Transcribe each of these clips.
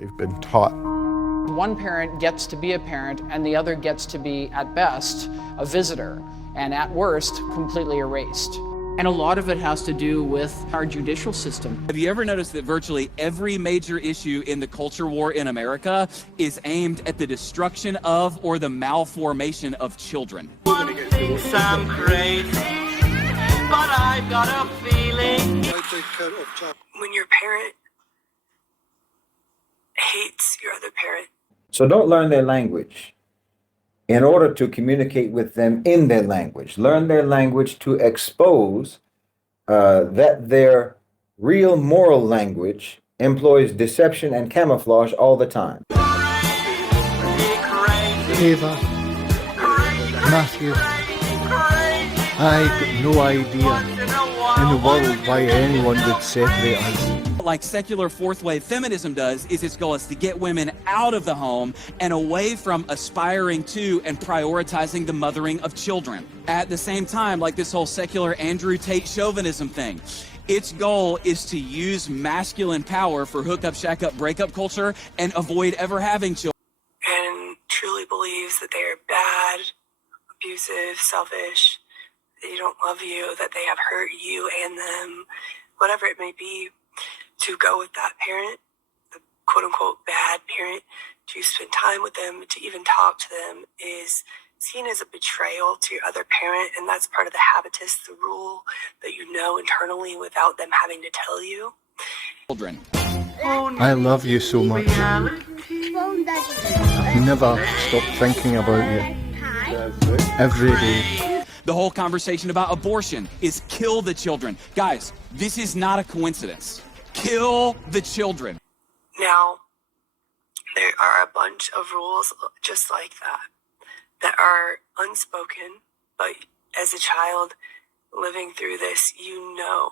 they've been taught. One parent gets to be a parent and the other gets to be, at best, a visitor, and at worst, completely erased. And a lot of it has to do with our judicial system. Have you ever noticed that virtually every major issue in the culture war in America is aimed at the destruction of or the malformation of children? One thinks I'm crazy, but I've got a feeling. When your parent hates your other parent. So don't learn their language in order to communicate with them in their language. Learn their language to expose that their real moral language employs deception and camouflage all the time. Ava, Matthew, I've got no idea in the world why anyone would separate us. Like secular fourth wave feminism does, is its goal is to get women out of the home and away from aspiring to and prioritizing the mothering of children. At the same time, like this whole secular Andrew Tate chauvinism thing, its goal is to use masculine power for hookup, shack up, breakup culture and avoid ever having children. And truly believes that they are bad, abusive, selfish, they don't love you, that they have hurt you and them, whatever it may be. To go with that parent, the quote-unquote bad parent, to spend time with them, to even talk to them is seen as a betrayal to your other parent, and that's part of the habitus, the rule that you know internally without them having to tell you. Children. I love you so much. I've never stopped thinking about you. Every day. The whole conversation about abortion is kill the children. Guys, this is not a coincidence. Kill the children. Now, there are a bunch of rules just like that are unspoken, but as a child living through this, you know.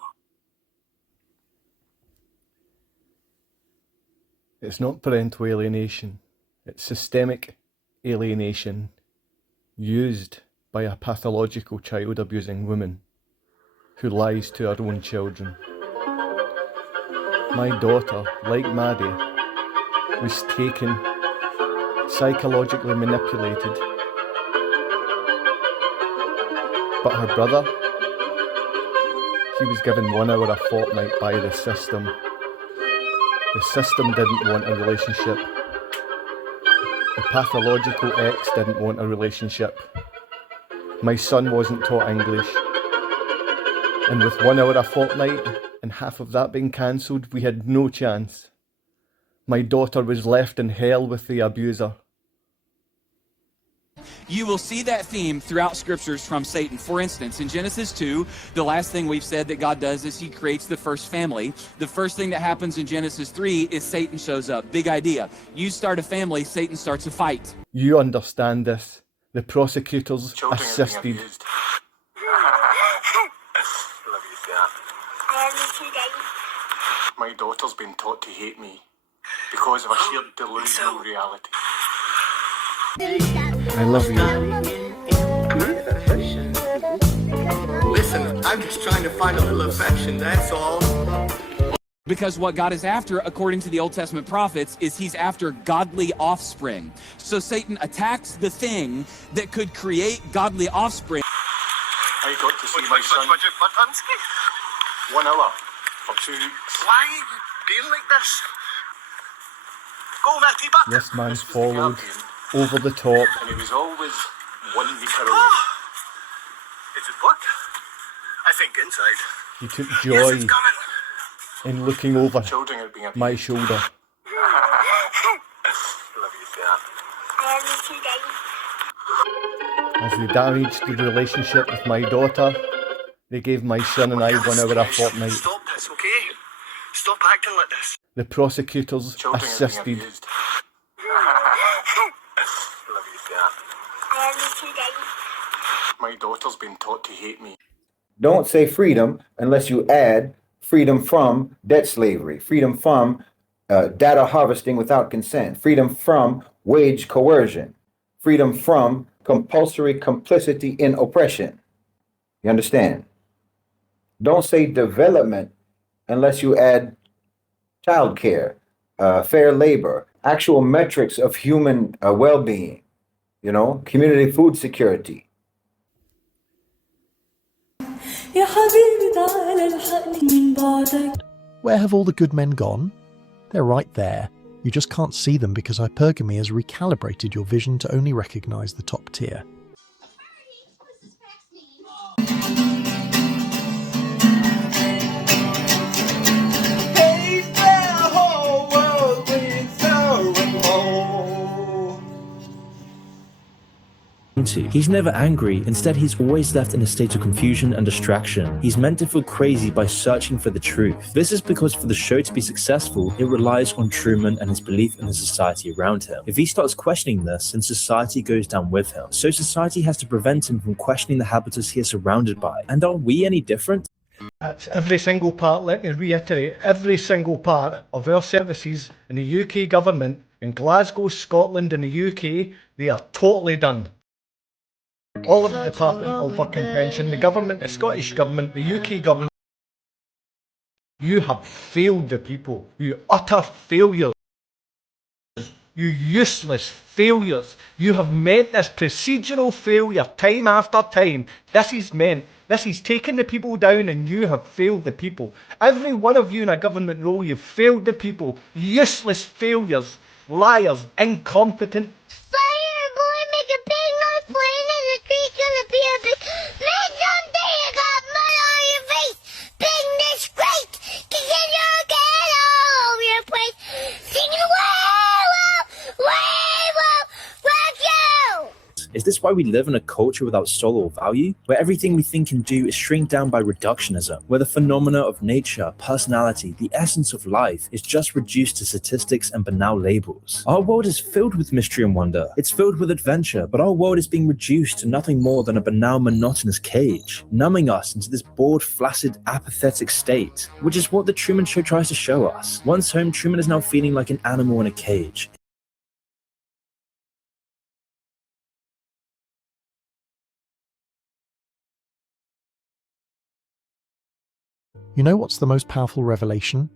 It's not parental alienation, it's systemic alienation used by a pathological child abusing woman who lies to her own children. My daughter, like Maddie, was taken, psychologically manipulated. But her brother, he was given 1 hour a fortnight by the system. The system didn't want a relationship. The pathological ex didn't want a relationship. My son wasn't taught English. And with 1 hour a fortnight, and half of that being cancelled, we had no chance. My daughter was left in hell with the abuser. You will see that theme throughout scriptures from Satan. For instance, in Genesis 2, the last thing we've said that God does is he creates the first family. The first thing that happens in Genesis 3 is Satan shows up. Big idea. You start a family, Satan starts a fight. You understand this. The prosecutors assisted. My daughter's been taught to hate me because of a sheer delusional reality. I love you. Listen, I'm just trying to find a little affection, that's all. Because what God is after, according to the Old Testament prophets, is he's after godly offspring. So Satan attacks the thing that could create godly offspring. I got to see my son 1 hour for 2 weeks. Why are you being like this? Go, Matty, back. This man followed over the top. And he was always 1 metre away. Is it what? I think inside. He took Yes, joy it's coming. in looking over Children are being abused. my shoulder. Love you, Dad. As they damaged the relationship with my daughter, they gave my son and I 1 hour a fortnight. Stop this, okay? Stop acting like this. The prosecutors Children are being assisted. abused. Love you, Dad. My daughter's been taught to hate me. Don't say freedom unless you add freedom from debt slavery, freedom from data harvesting without consent, freedom from wage coercion, freedom from compulsory complicity in oppression. You understand? Don't say development unless you add childcare, fair labor, actual metrics of human well-being, community food security. Where have all the good men gone? They're right there. You just can't see them because hypergamy has recalibrated your vision to only recognise the top tier. He's never angry, instead he's always left in a state of confusion and distraction. He's meant to feel crazy by searching for the truth. This is because for the show to be successful, it relies on Truman and his belief in the society around him. If he starts questioning this, then society goes down with him. So society has to prevent him from questioning the habitus he is surrounded by. And are we any different? That's every single part, let me reiterate, every single part of our services in the UK government, in Glasgow, Scotland and the UK, they are totally done. All of the Department of Work and Pension, the government, the Scottish government, the UK government, you have failed the people. You utter failures. You useless failures. You have made this procedural failure time after time. This is taking the people down and you have failed the people. Every one of you in a government role, you've failed the people. Useless failures, liars, incompetent. Is this why we live in a culture without soul or value? Where everything we think and do is shrink down by reductionism? Where the phenomena of nature, personality, the essence of life is just reduced to statistics and banal labels? Our world is filled with mystery and wonder. It's filled with adventure, but our world is being reduced to nothing more than a banal, monotonous cage, numbing us into this bored, flaccid, apathetic state, which is what the Truman Show tries to show us. Once home, Truman is now feeling like an animal in a cage. You know what's the most powerful revelation?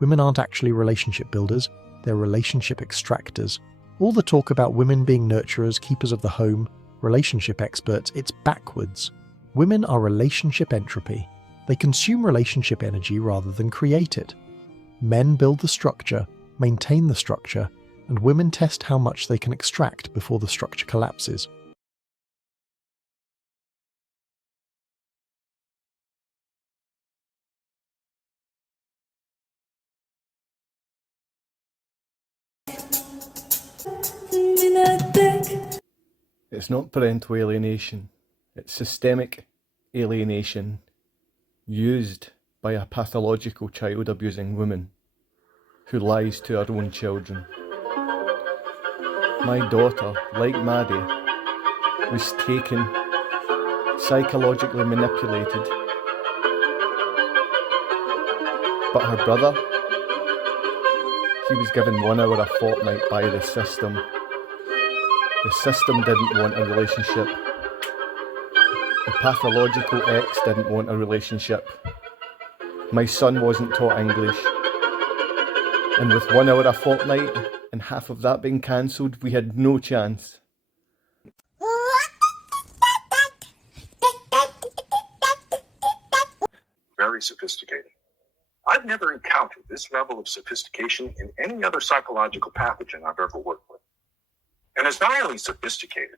Women aren't actually relationship builders, they're relationship extractors. All the talk about women being nurturers, keepers of the home, relationship experts, it's backwards. Women are relationship entropy. They consume relationship energy rather than create it. Men build the structure, maintain the structure, and women test how much they can extract before the structure collapses. It's not parental alienation, it's systemic alienation used by a pathological child-abusing woman who lies to her own children. My daughter, like Maddie, was taken, psychologically manipulated, but her brother, he was given 1 hour a fortnight by the system. The system didn't want a relationship. The pathological ex didn't want a relationship. My son wasn't taught English. And with 1 hour a fortnight and half of that being cancelled, we had no chance. Very sophisticated. I've never encountered this level of sophistication in any other psychological pathogen I've ever worked with. And it's not only sophisticated,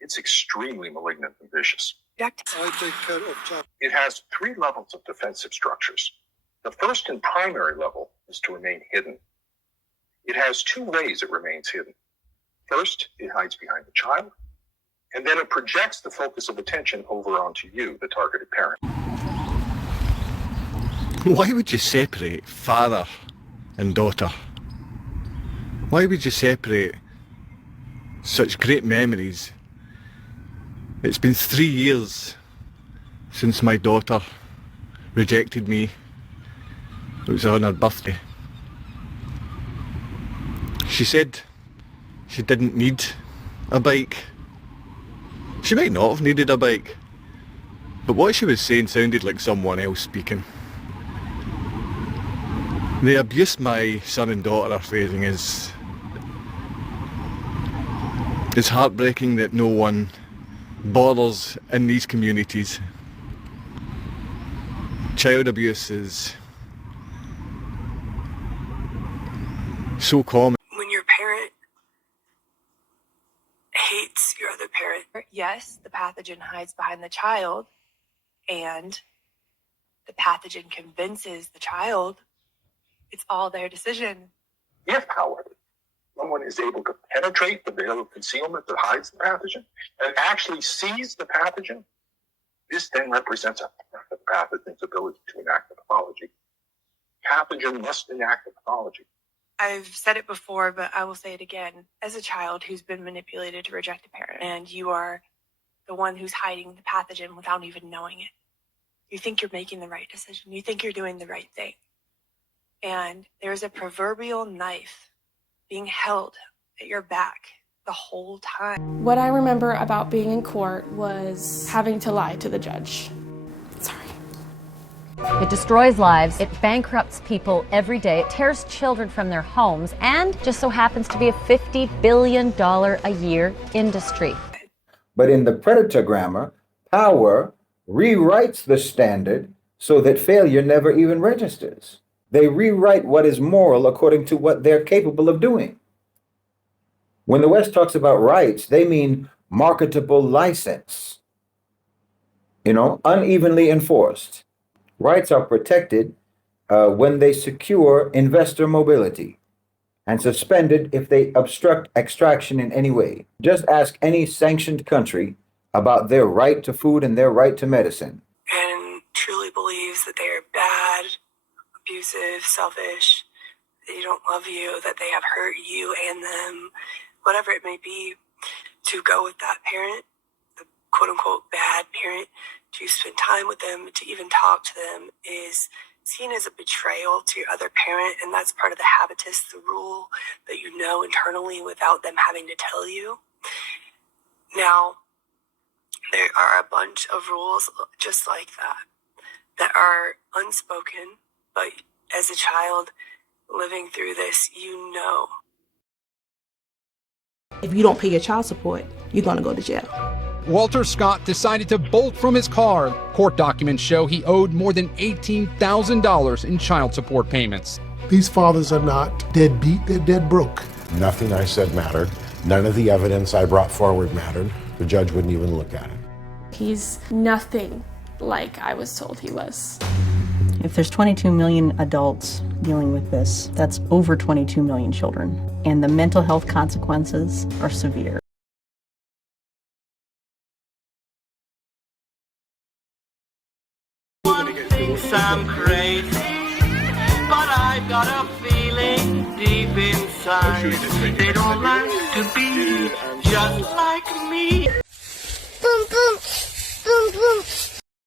it's extremely malignant and vicious. It has 3 levels of defensive structures. The first and primary level is to remain hidden. It has 2 ways it remains hidden. First, it hides behind the child, and then it projects the focus of attention over onto you, the targeted parent. Why would you separate father and daughter? Why would you separate such great memories? It's been 3 years since my daughter rejected me. It was on her birthday. She said she didn't need a bike. She might not have needed a bike, but what she was saying sounded like someone else speaking. The abuse my son and daughter are facing is heartbreaking that no one bothers in these communities. Child abuse is so common. When your parent hates your other parent, yes, the pathogen hides behind the child, and the pathogen convinces the child. It's all their decision. If, however, someone is able to penetrate the veil of concealment that hides the pathogen and actually sees the pathogen, this then represents a threat of the pathogen's ability to enact the pathology. Pathogen must enact the pathology. I've said it before, but I will say it again. As a child who's been manipulated to reject a parent, and you are the one who's hiding the pathogen without even knowing it, you think you're making the right decision. You think you're doing the right thing. And there's a proverbial knife being held at your back the whole time. What I remember about being in court was having to lie to the judge. Sorry. It destroys lives, it bankrupts people every day, it tears children from their homes, and just so happens to be a $50 billion a year industry. But in the predator grammar, power rewrites the standard so that failure never even registers. They rewrite what is moral according to what they're capable of doing. When the West talks about rights, they mean marketable license, unevenly enforced. Rights are protected when they secure investor mobility and suspended if they obstruct extraction in any way. Just ask any sanctioned country about their right to food and their right to medicine. And truly believes that they are bad, abusive, selfish, they don't love you, that they have hurt you and them, whatever it may be, to go with that parent, the quote-unquote bad parent, to spend time with them, to even talk to them, is seen as a betrayal to your other parent, and that's part of the habitus, the rule that you know internally without them having to tell you. Now, there are a bunch of rules just like that are unspoken, but as a child living through this, you know. If you don't pay your child support, you're going to go to jail. Walter Scott decided to bolt from his car. Court documents show he owed more than $18,000 in child support payments. These fathers are not deadbeat, they're dead broke. Nothing I said mattered. None of the evidence I brought forward mattered. The judge wouldn't even look at it. He's nothing like I was told he was. If there's 22 million adults dealing with this, that's over 22 million children. And the mental health consequences are severe. One thinks I'm crazy, but I've got a feeling deep inside they don't like to be just like